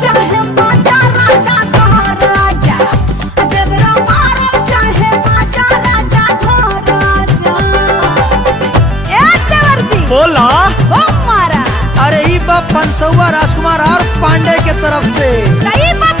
चाहे माजा राजा घर आजा, देवरा मारल चाहे माजा राजा घर आजा। ए देवर जी बोला। ओ मारा। अरे ई बा 500 राजकुमार और पांडे के तरफ से। सही बात